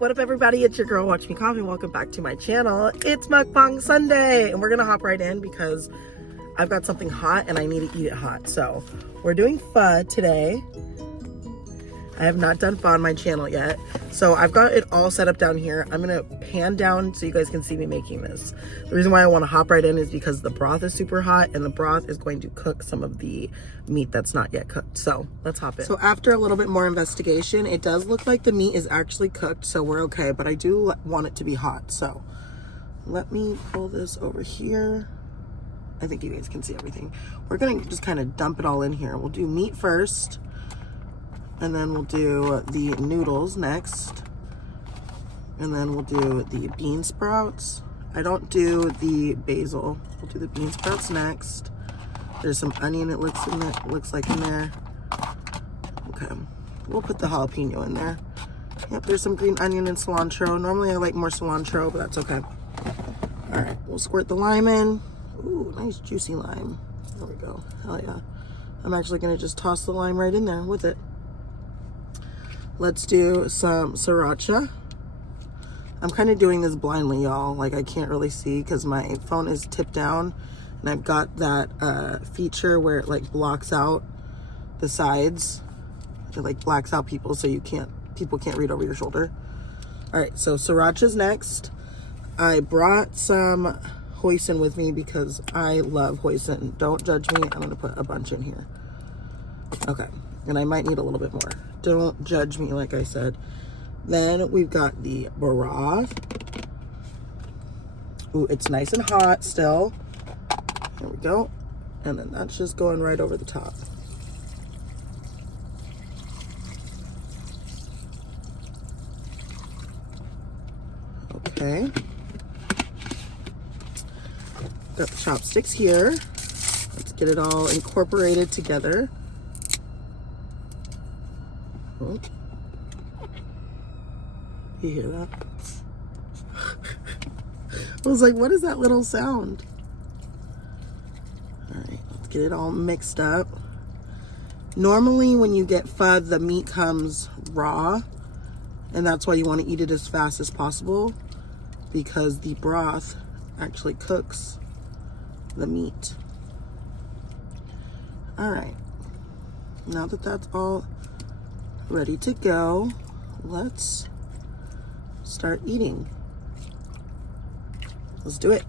What up, everybody? It's your girl, Watch Me Coffee. Welcome back to my channel. It's Mukbang Sunday, and we're gonna hop right in because I've got something hot and I need to eat it hot. So we're doing pho today. I have not done pho on my channel yet, so I've got it all set up down here. I'm gonna pan down so you guys can see me making this. The reason why I want to hop right in is because the broth is super hot, and the broth is going to cook some of the meat that's not yet cooked. So let's hop in. So after a little bit more investigation, it does look like the meat is actually cooked, so we're okay, but I do want it to be hot. So let me pull this over here. I think you guys can see everything. We're gonna just kind of dump it all in here. We'll do meat first, and then we'll do the noodles next, and then we'll do the bean sprouts. I don't do the basil. We'll do the bean sprouts next. There's some onion, it looks like in there. Okay, we'll put the jalapeno in there. Yep, there's some green onion and cilantro. Normally I like more cilantro, but that's okay. All right, we'll squirt the lime in. Ooh, nice juicy lime. There we go, hell yeah. I'm actually gonna just toss the lime right in there with it. Let's do some sriracha. I'm kind of doing this blindly, y'all. Like, I can't really see because my phone is tipped down, and I've got that feature where it like blocks out the sides. It like blacks out people so people can't read over your shoulder. All right, so sriracha's next. I brought some hoisin with me because I love hoisin. Don't judge me. I'm gonna put a bunch in here. Okay, and I might need a little bit more. Don't judge me, like I said. Then we've got the broth. Ooh, it's nice and hot still. There we go. And then that's just going right over the top. Okay. Got the chopsticks here. Let's get it all incorporated together. Oh. You hear that? I was like, what is that little sound? All right, let's get it all mixed up. Normally when you get pho, the meat comes raw, and that's why you want to eat it as fast as possible, because the broth actually cooks the meat. All right, now that that's all ready to go, let's start eating. Let's do it.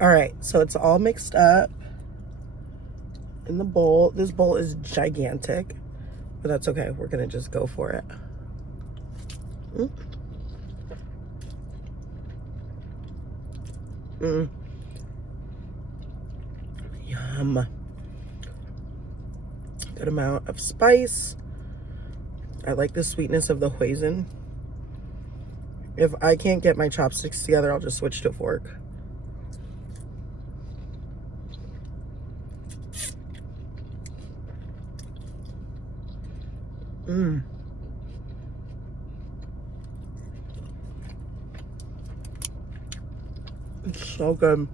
All right, so it's all mixed up in the bowl. This bowl is gigantic, but that's okay. We're gonna just go for it. Yum. Good amount of spice. I like the sweetness of the hoisin. If I can't get my chopsticks together, I'll just switch to a fork. It's so good.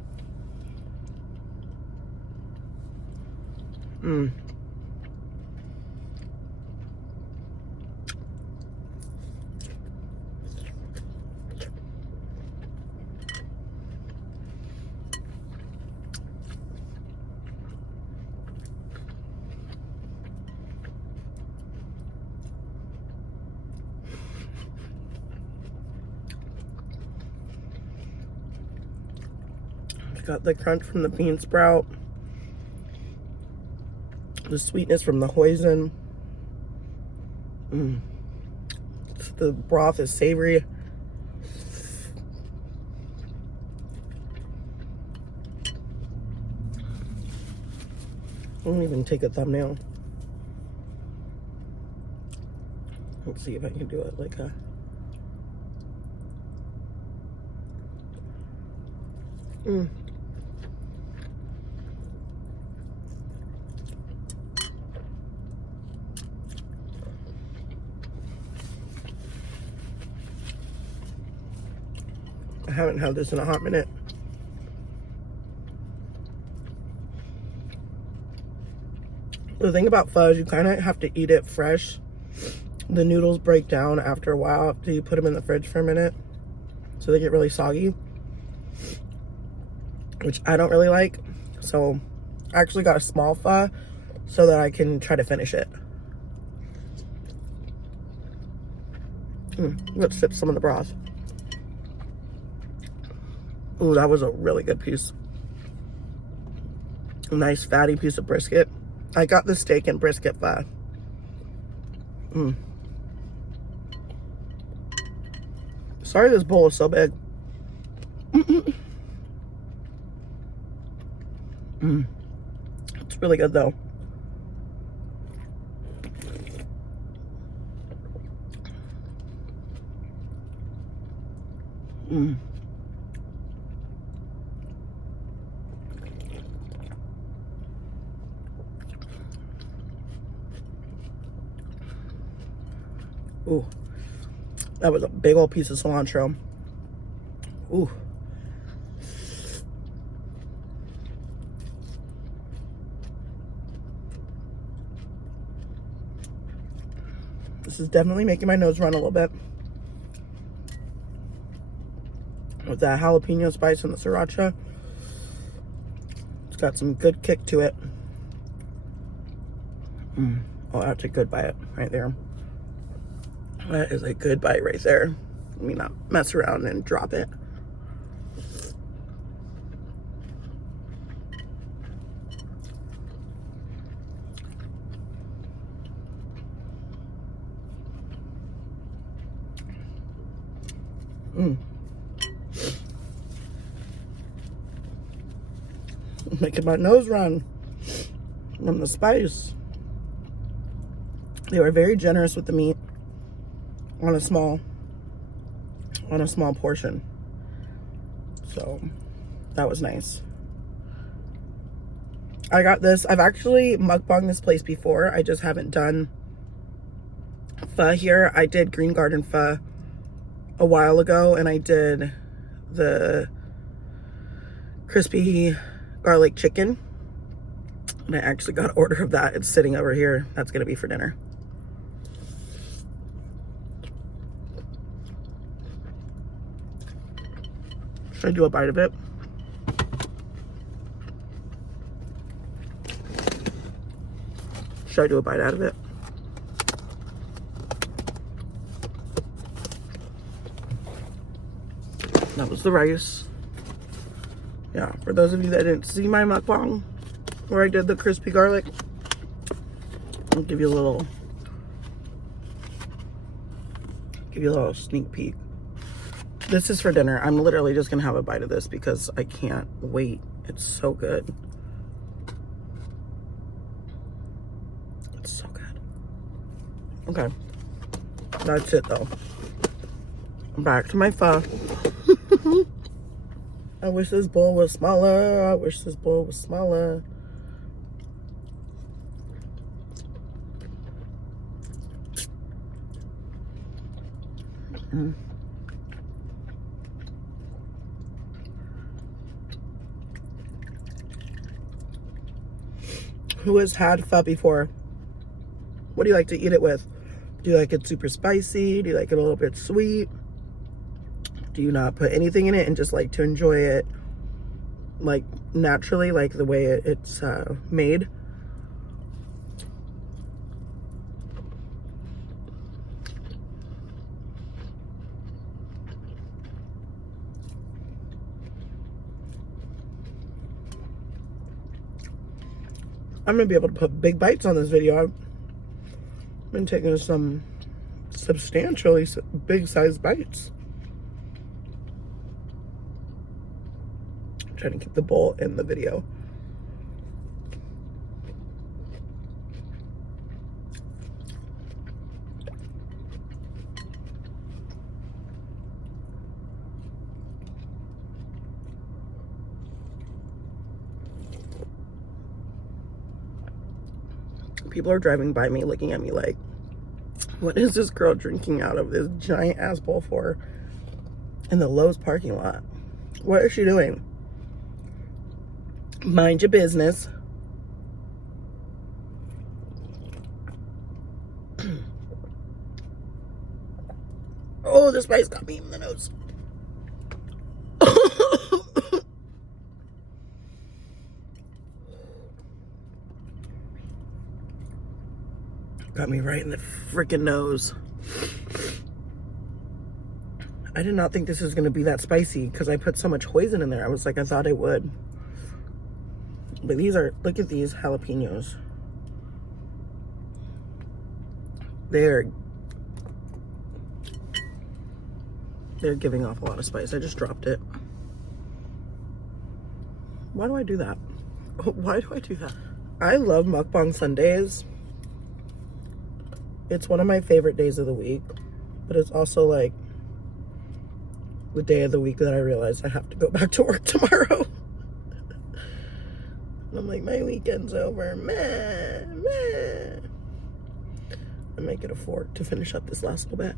Got the crunch from the bean sprout, the sweetness from the hoisin. The broth is savory. I won't even take a thumbnail. Let's see if I can do it like a... I haven't had this in a hot minute. The thing about pho is you kind of have to eat it fresh the noodles break down after a while after you put them in the fridge for a minute. So they get really soggy, which I don't really like. So I actually got a small pho so that I can try to finish it. Let's sip some of the broth. Ooh, that was a really good piece. A nice fatty piece of brisket. I got the steak and brisket pho. Sorry this bowl is so big. It's really good though. Ooh, that was a big old piece of cilantro. Ooh. This is definitely making my nose run a little bit. With that jalapeno spice and the sriracha. It's got some good kick to it. Oh, that's a good bite right there. That is a good bite right there. Let me not mess around and drop it. Making my nose run from the spice. They were very generous with the meat on a small portion. So that was nice. I got this. I've actually mukbanged this place before. I just haven't done pho here. I did Green Garden pho a while ago, and I did the crispy garlic chicken. And I actually got an order of that. It's sitting over here. That's gonna be for dinner. Should I do a bite of it? Should I do a bite out of it? That was the rice. Yeah, for those of you that didn't see my mukbang where I did the crispy garlic, I'll give you a little sneak peek. This is for dinner. I'm literally just gonna have a bite of this because I can't wait. It's so good. It's so good. Okay, that's it though. Back to my pho. I wish this bowl was smaller. I wish this bowl was smaller. Who has had pho before? What do you like to eat it with? Do you like it super spicy? Do you like it a little bit sweet? Do you not put anything in it and just like to enjoy it like naturally, like the way it's made? I'm gonna be able to put big bites on this video. I've been taking some substantially big sized bites. I'm trying to keep the bowl in the video. People are driving by me looking at me like, what is this girl drinking out of this giant ass bowl for in the Lowe's parking lot? What is she doing? Mind your business. Oh, the spice got me in the nose. Got me right in the freaking nose. I did not think this was going to be that spicy because I put so much hoisin in there. I was like, I thought it would. But these are, look at these jalapenos. They're giving off a lot of spice. I just dropped it. Why do I do that? Why do I do that? I love Mukbang Sundays. It's one of my favorite days of the week, but it's also like the day of the week that I realize I have to go back to work tomorrow. And I'm like, my weekend's over. Meh, meh. I might get a fork to finish up this last little bit.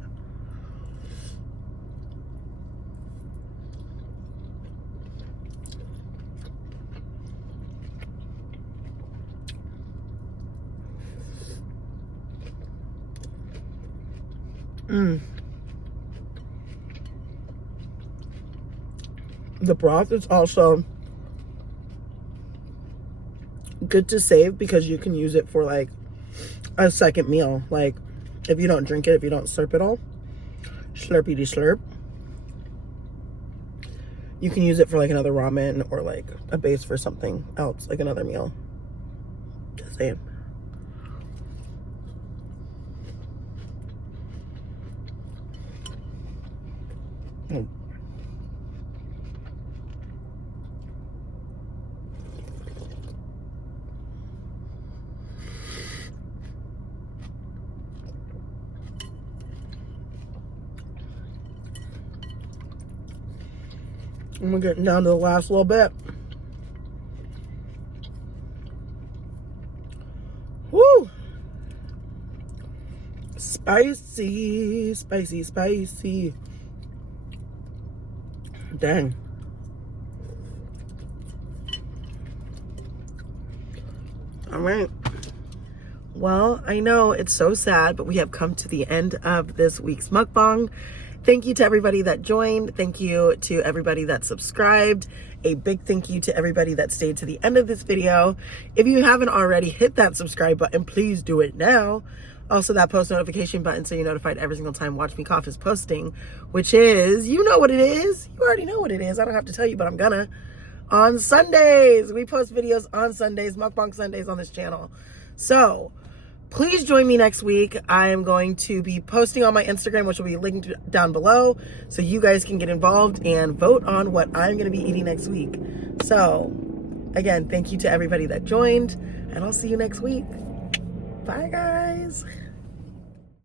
The broth is also good to save because you can use it for like a second meal. Like if you don't drink it, if you don't slurp it all, slurpy slurp, you can use it for like another ramen or like a base for something else, like another meal. Just saying. And we're getting down to the last little bit. Woo! Spicy, spicy, spicy. Dang. All right. Well, I know it's so sad, but we have come to the end of this week's mukbang. Thank you to everybody that joined. Thank you to everybody that subscribed. A big thank you to everybody that stayed to the end of this video. If you haven't already, hit that subscribe button. Please do it now. Also, that post notification button so you're notified every single time Watch Me Cough is posting, which is, you know what it is. You already know what it is. I don't have to tell you, but I'm gonna. On Sundays. We post videos on Sundays, mukbang Sundays on this channel. So, please join me next week. I am going to be posting on my Instagram, which will be linked down below, so you guys can get involved and vote on what I'm going to be eating next week. So, again, thank you to everybody that joined, and I'll see you next week. Bye, guys.